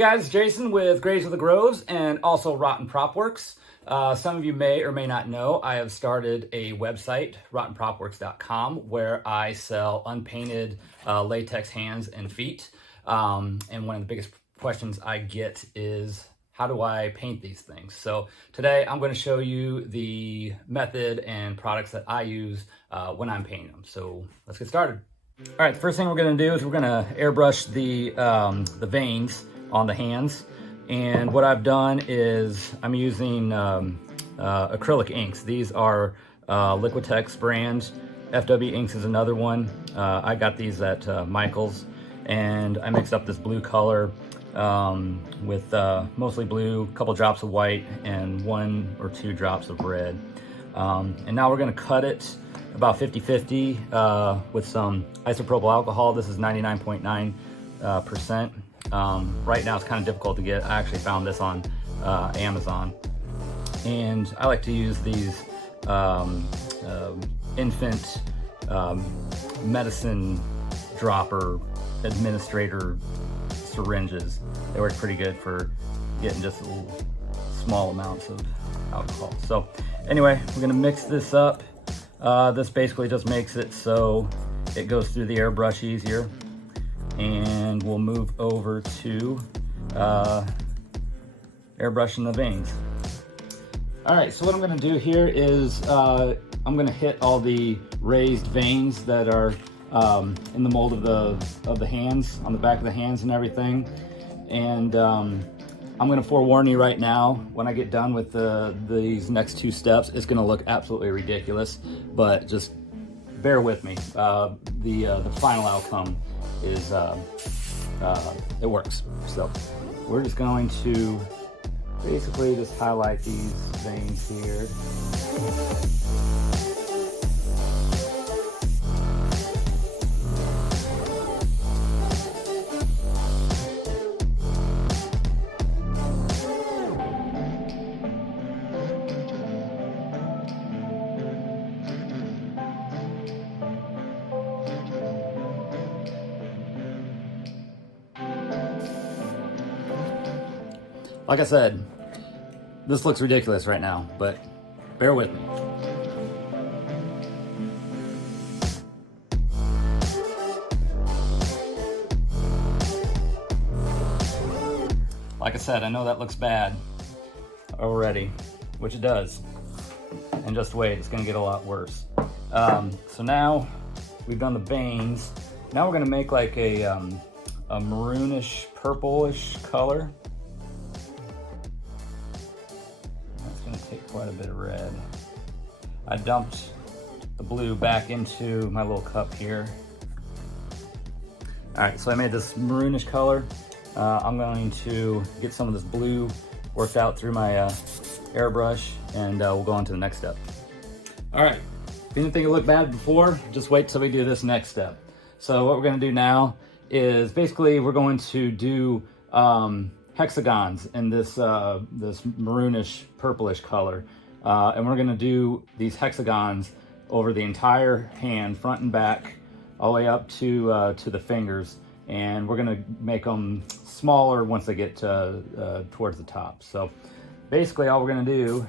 guys, Jason with Graves of the Groves and also RottenPropWorks. Some of you may or may not know I have started a website, RottenPropWorks.com, where I sell unpainted latex hands and feet. And one of the biggest questions I get is, how do I paint these things? So today I'm going to show you the method and products that I use when I'm painting them. So let's get started. All right, the first thing we're going to do is we're going to airbrush the veins on the hands. And what I've done is I'm using acrylic inks. These are Liquitex brand. FW Inks is another one. I got these at Michael's, and I mixed up this blue color with mostly blue, a couple drops of white, and 1 or 2 drops of red. And now we're going to cut it about 50-50 with some isopropyl alcohol. This is 99.9%. Right now it's kind of difficult to get. I actually found this on Amazon. And I like to use these infant medicine dropper administrator syringes. They work pretty good for getting just little small amounts of alcohol. So anyway, we're gonna mix this up. This basically just makes it so it goes through the airbrush easier. And we'll move over to airbrushing the veins. All right, so what I'm gonna do here is I'm gonna hit all the raised veins that are in the mold of the hands, on the back of the hands and everything. And I'm gonna forewarn you right now, when I get done with these next 2 steps, it's gonna look absolutely ridiculous, but just bear with me. The final outcome is it works. So we're just going to basically just highlight these veins here. Like I said, this looks ridiculous right now, but bear with me. Like I said, I know that looks bad already, which it does. And just wait, it's gonna get a lot worse. So now we've done the veins. Now we're gonna make like a maroonish, purplish color. Take quite a bit of red. I dumped the blue back into my little cup here. All right, so I made this maroonish color. I'm going to get some of this blue worked out through my airbrush, and we'll go on to the next step. All right, if you didn't think it looked bad before, just wait till we do this next step. So what we're gonna do now is basically we're going to do hexagons in this this maroonish purplish color, and we're going to do these hexagons over the entire hand, front and back, all the way up to the fingers, and we're going to make them smaller once they get towards the top. So basically all we're going to do,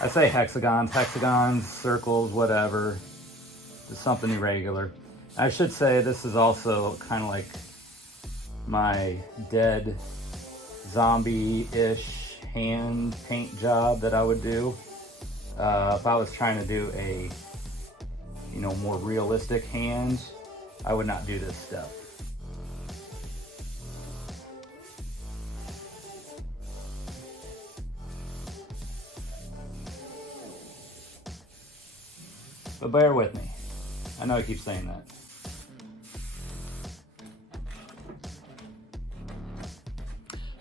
I say hexagons, circles, whatever, just something irregular. I should say this is also kind of like my dead zombie-ish hand paint job that I would do if I was trying to do a more realistic hand. I would not do this step. But bear with me. I know I keep saying that.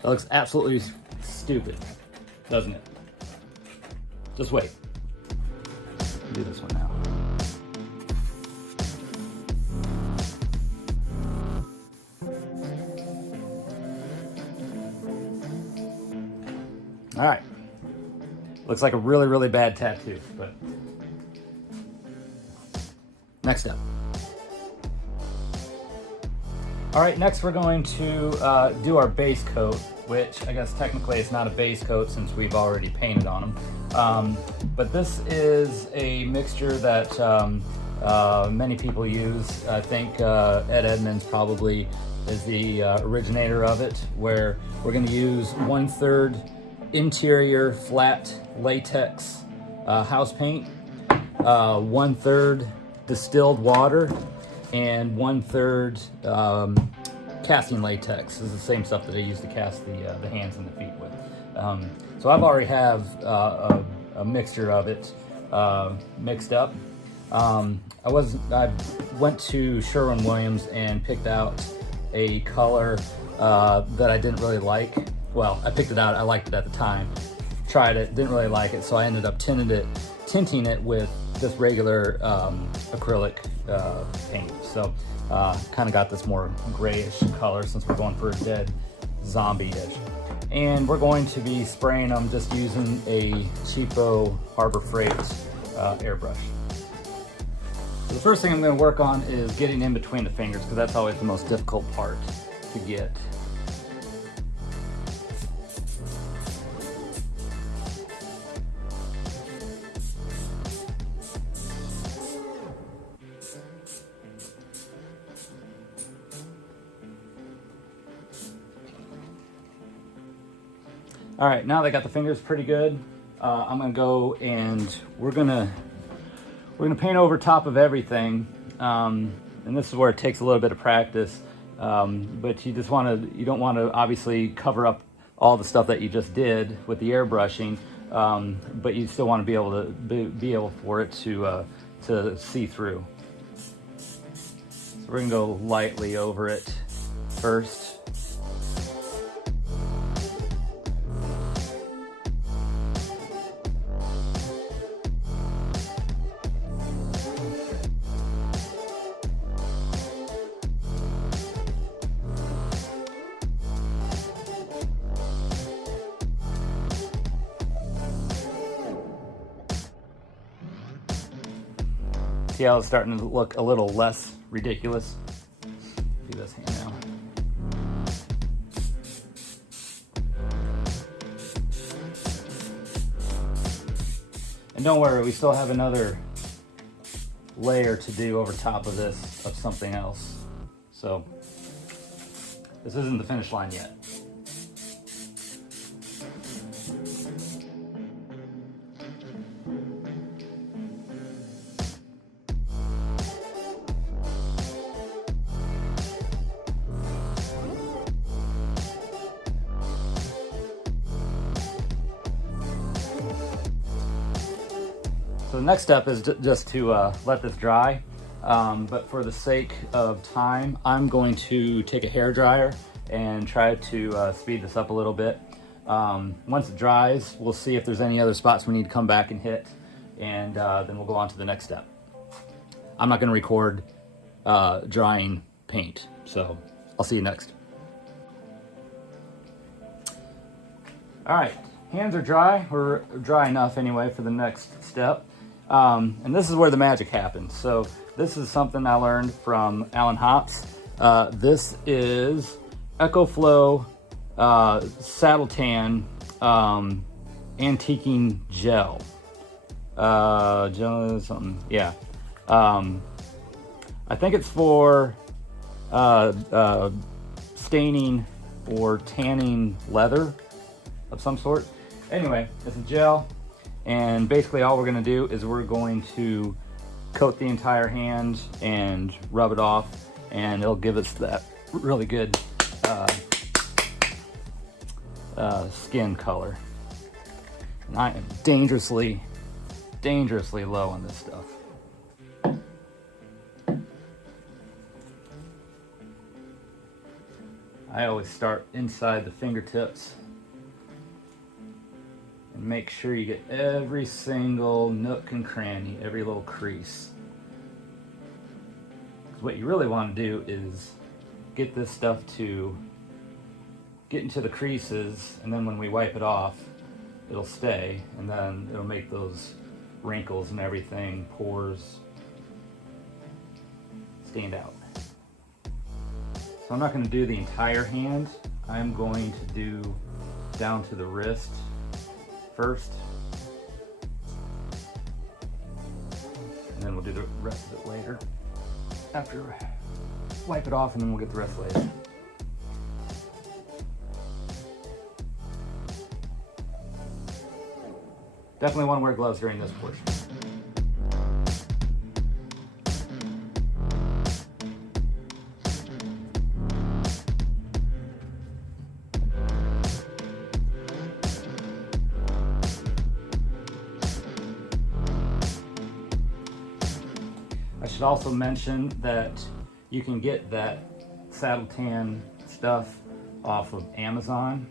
That looks absolutely stupid, doesn't it? Just wait. I'll do this one now. All right. Looks like a really, really bad tattoo, but next step. All right, next we're going to do our base coat, which I guess technically it's not a base coat since we've already painted on them. But this is a mixture that many people use. I think Ed Edmonds probably is the originator of it, where we're going to use 1/3 interior flat latex house paint, 1/3 distilled water, and 1/3 casting latex. This is the same stuff that I use to cast the hands and the feet with. So I've already have a mixture of it mixed up. I went to Sherwin-Williams and picked out a color that I didn't really like. Well, I picked it out, I liked it at the time. Tried it, didn't really like it, so I ended up tinting it with just regular acrylic paint. So kind of got this more grayish color since we're going for a dead zombie-ish. And we're going to be spraying them just using a cheapo Harbor Freight airbrush. So the first thing I'm going to work on is getting in between the fingers, because that's always the most difficult part to get. All right, now that I got the fingers pretty good, I'm gonna go and we're gonna paint over top of everything. And this is where it takes a little bit of practice, but you don't want to obviously cover up all the stuff that you just did with the airbrushing, but you still want to be able for it to see through. So we're gonna go lightly over it first. See how it's starting to look a little less ridiculous? Do this hand now. And don't worry, we still have another layer to do over top of this of something else. So this isn't the finish line yet. So the next step is just to let this dry, but for the sake of time, I'm going to take a hair dryer and try to speed this up a little bit. Once it dries, we'll see if there's any other spots we need to come back and hit, and then we'll go on to the next step. I'm not going to record drying paint, so I'll see you next. All right, hands are dry. We're dry enough anyway for the next step. And this is where the magic happens. So this is something I learned from Alan Hops. This is EcoFlow Saddle Tan Antiquing Gel. Gel is something, yeah. I think it's for staining or tanning leather of some sort. Anyway, it's a gel. And basically all we're going to do is we're going to coat the entire hand and rub it off, and it'll give us that really good skin color. And I am dangerously low on this stuff. I always start inside the fingertips. And make sure you get every single nook and cranny, every little crease. Because what you really want to do is get this stuff to get into the creases, and then when we wipe it off, it'll stay, and then it'll make those wrinkles and everything, pores, stand out. So I'm not going to do the entire hand. I'm going to do down to the wrist first. And then we'll do the rest of it later. After, wipe it off and then we'll get the rest later. Definitely want to wear gloves during this portion. I should also mention that you can get that saddle tan stuff off of Amazon,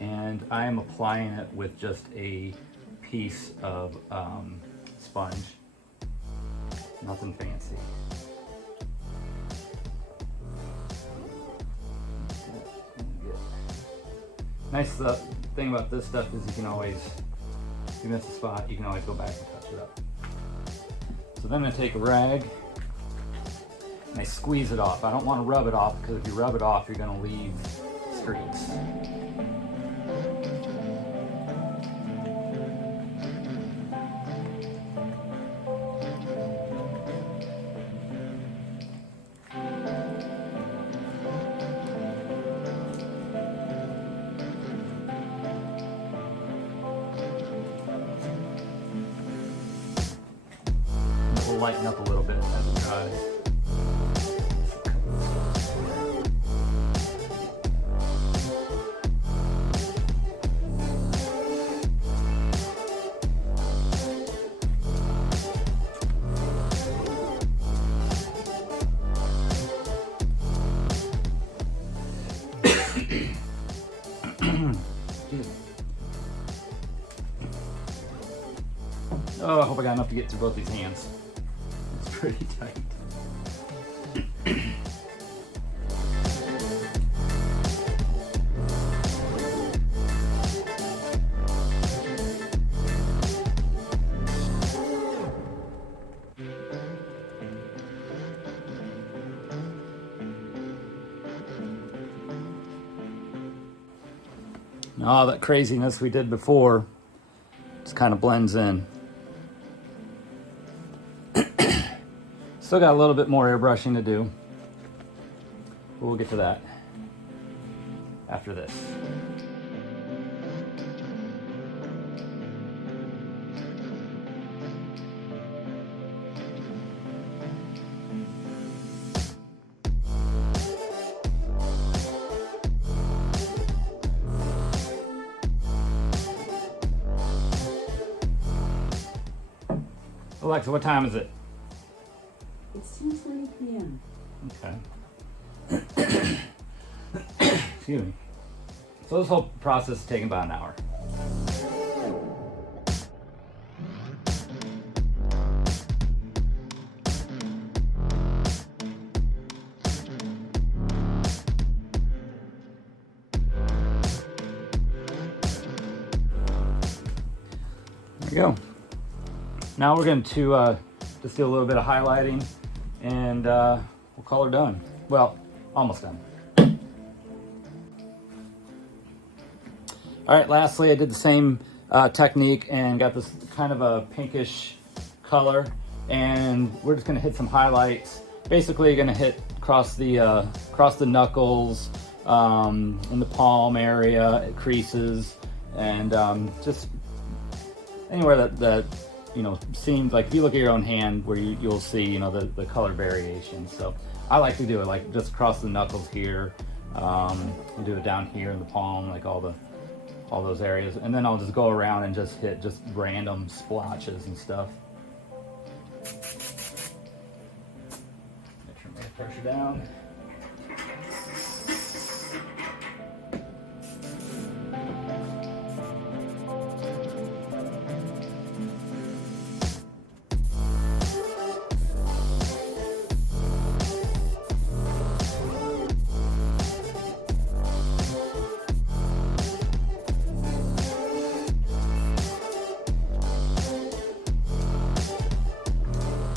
and I am applying it with just a piece of sponge, nothing fancy. Nice thing about this stuff is you can always, if you miss a spot, you can always go back and touch it up. So then I'm going to take a rag and I squeeze it off. I don't want to rub it off, because if you rub it off, you're going to leave streaks. Will lighten up a little bit as it dries. Oh, I hope I got enough to get through both these hands. It's pretty tight. Now all that craziness we did before just kind of blends in. Still got a little bit more airbrushing to do, but we'll get to that after this. Alexa, what time is it? It's 2:20 p.m. Okay. Excuse me. So this whole process is taking about an hour. There we go. Now we're going to just do a little bit of highlighting, and we'll call her done. Well, almost done. All right, lastly, I did the same technique and got this kind of a pinkish color, and we're just gonna hit some highlights. Basically, you're gonna hit across the knuckles, in the palm area, creases, and just anywhere that you know, seems like, if you look at your own hand, where you'll see, you know, the color variation. So I like to do it like just across the knuckles here. I'll do it down here in the palm, like all those areas, and then I'll just go around and just hit just random splotches and stuff. Make sure my pressure down.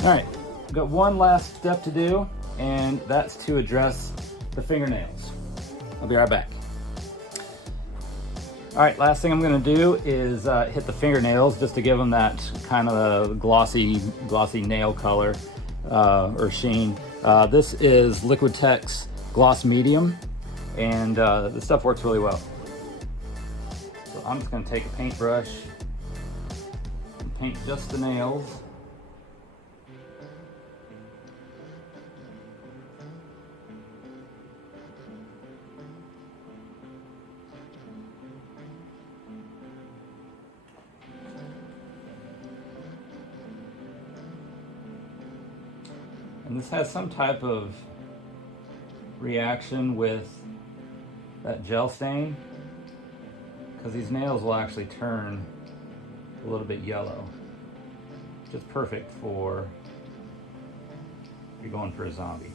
All right, we've got one last step to do, and that's to address the fingernails. I'll be right back. All right, last thing I'm gonna do is hit the fingernails just to give them that kind of glossy nail color or sheen. This is Liquitex Gloss Medium, and this stuff works really well. So I'm just gonna take a paintbrush and paint just the nails. And this has some type of reaction with that gel stain, because these nails will actually turn a little bit yellow, which is perfect for if you're going for a zombie.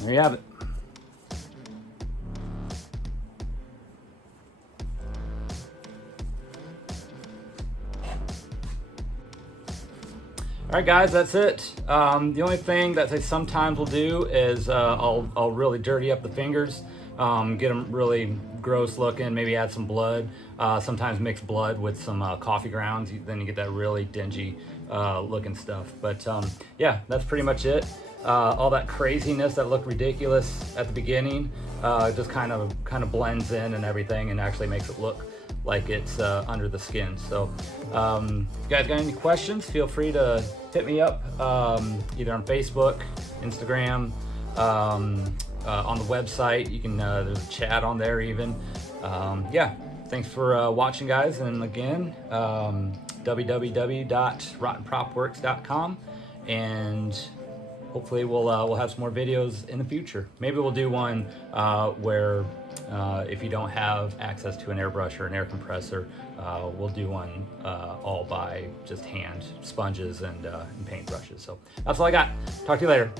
There you have it. All right, guys, that's it. The only thing that I sometimes will do is I'll really dirty up the fingers, get them really gross looking, maybe add some blood, sometimes mix blood with some coffee grounds, then you get that really dingy looking stuff. But yeah, that's pretty much it. All that craziness that looked ridiculous at the beginning just kind of blends in and everything, and actually makes it look like it's under the skin. So if you guys got any questions, feel free to hit me up either on Facebook, Instagram, on the website. You can there's a chat on there even. Yeah, thanks for watching, guys, and again, www.RottenPropWorks.com, and hopefully we'll have some more videos in the future. Maybe we'll do one where if you don't have access to an airbrush or an air compressor, we'll do one all by just hand sponges and paint brushes. So that's all I got. Talk to you later.